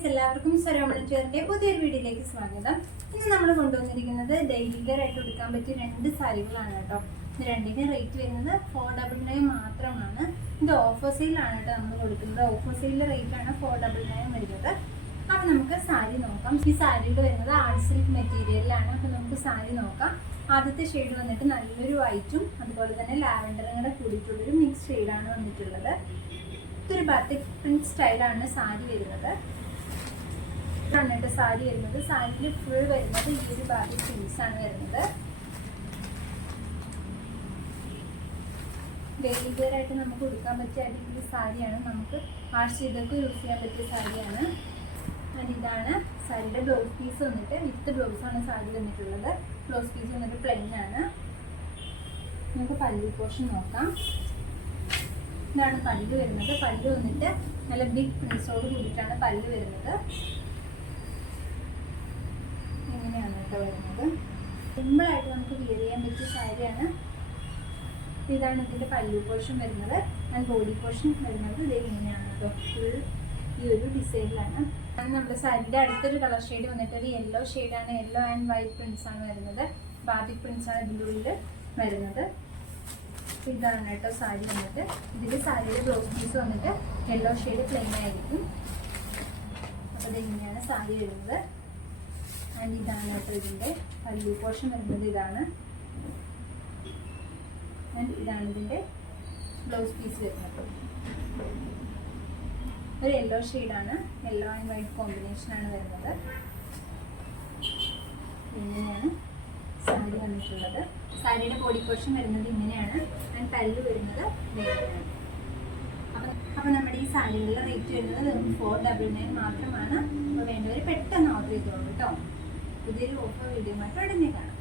Friends എല്ലാവർക്കും സ്വരമണം ചേർന്റെ പുതിയൊരു വീഡിയോയിലേക്ക് സ്വാഗതം. ഇന്ന് നമ്മൾ കൊണ്ടുവന്നിരിക്കുന്നത് ഡെയിലി വെയർ ആയിട്ട് എടുക്കാൻ പറ്റിയ രണ്ട് സാരികളാണ് കേട്ടോ. ഇത് രണ്ടിന്റെ റേറ്റ് വരുന്നത് ഫോർ ഡബിൾ നയൻ മാത്രമാണ്. ഇത് ഓഫർ സെയിലാണ് കേട്ടോ നമ്മൾ കൊടുക്കുന്നത്. ഓഫർ സെയിലിന്റെ റേറ്റ് ആണ് ഫോർ ഡബിൾ നയൻ വരുന്നത്. അപ്പൊ നമുക്ക് സാരി നോക്കാം. ഈ സാരിയിൽ വരുന്നത് ആർട്ട് സിൽക്ക് മെറ്റീരിയലിലാണ് അപ്പൊ നമുക്ക് സാരി നോക്കാം. ആദ്യത്തെ ഷെയ്ഡ് വന്നിട്ട് നല്ലൊരു വൈറ്റും അതുപോലെ തന്നെ ലാവൻഡറും കൂടെ കൂടിയിട്ടുള്ളൊരു മിക്സ് ഷെയ്ഡാണ് വന്നിട്ടുള്ളത്. ഇതൊരു ബാത്തിക് പ്രിന്റ് സ്റ്റൈലാണ് സാരി വരുന്നത്. ഇതാണ് കേട്ടോ സാരി വരുന്നത്. സാരിയിൽ ഫുൾ വരുന്നത് ഈ ഒരു പീസ് ആണ് വരുന്നത്. ഡെയിലി വെയർ ആയിട്ട് നമുക്ക് കൊടുക്കാൻ പറ്റിയ അടിപൊളി സാരിയാണ്. നമുക്ക് ആഴ്ചയിലൊക്കെ യൂസ് ചെയ്യാൻ പറ്റിയ സാരിയാണ്. ഇതാണ് സാരിയുടെ ബ്ലൗസ് പീസ് വന്നിട്ട് വിത്ത് ബ്ലൗസ് ആണ് സാരി വന്നിട്ടുള്ളത്. ബ്ലൗസ് പീസ് വന്നിട്ട് പ്ലെയിൻ ആണ്. നമുക്ക് പല്ലു പോർഷൻ നോക്കാം. ഇതാണ് പല്ല് വരുന്നത്. പല്ല് വന്നിട്ട് നല്ല ബിഗ് പ്രിൻസോട് കൂടിയിട്ടാണ് പല്ല് വരുന്നത് ഇങ്ങനെയാണ് കേട്ടോ വരുന്നത് സിമ്പിളായിട്ട് നമുക്ക് വിയർ ചെയ്യാൻ പറ്റിയ സാരിയാണ്. ഇതാണ് ഇതിന്റെ പല്ലു പോർഷൻ വരുന്നത്. ആൻഡ് ബോഡി പോർഷൻ വരുന്നത് ഇത് ഇങ്ങനെയാണ് കേട്ടോ. ഫുൾ ഈ ഒരു ഡിസൈനിലാണ് നമ്മുടെ സാരിയുടെ അടുത്തൊരു കളർ ഷെയ്ഡ് വന്നിട്ട് ഒരു യെല്ലോ ഷെയ്ഡാണ് യെല്ലോ ആൻഡ് വൈറ്റ് പ്രിൻസ് ആണ് വരുന്നത്. ബാത്തിക് പ്രിൻസ് ആണ് ഇതിന്റെ ഉള്ളിൽ വരുന്നത്. ഇതാണ് കേട്ടോ സാരി വന്നിട്ട്. ഇതിന്റെ സാരിയുടെ ബ്ലൗസ് പീസ് വന്നിട്ട് യെല്ലോ ഷെയ്ഡ് പ്ലെയിൻ ആയിരിക്കും. അപ്പോൾ ഇതെങ്ങനെയാണ് സാരി വരുന്നത്. ആൻഡ് ഇതാണ് കേട്ടോ ഇതിന്റെ പല്ലു. പോർഷൻ വരുന്നത് ഇതാണ്. ആൻഡ് ഇതാണ് ഇതിന്റെ ബ്ലൗസ് പീസ് വരുന്നത്. ഒരു യെല്ലോ ഷെയ്ഡാണ് യെല്ലോ ആൻഡ് വൈറ്റ് കോമ്പിനേഷനാണ് വരുന്നത്. ഇങ്ങനെയാണ് സാരി വന്നിട്ടുള്ളത്. സാരിയുടെ ബോഡി പോർഷൻ വരുന്നത് ഇങ്ങനെയാണ്. ആൻഡ് പല്ല് വരുന്നത് വേറെയാണ് അപ്പം നമ്മുടെ ഈ സാരികളുടെ റേറ്റ് വരുന്നത് ഫോർ ഡബിൾ നയൻ മാത്രമാണ്. അപ്പോൾ വേണ്ടവർ പെട്ടെന്ന് ഓർഡർ ചെയ്തോളൂ കേട്ടോ. പുതിയൊരു ഓഫർ വീഡിയോ മാത്രം ഉടനെ കാണാം.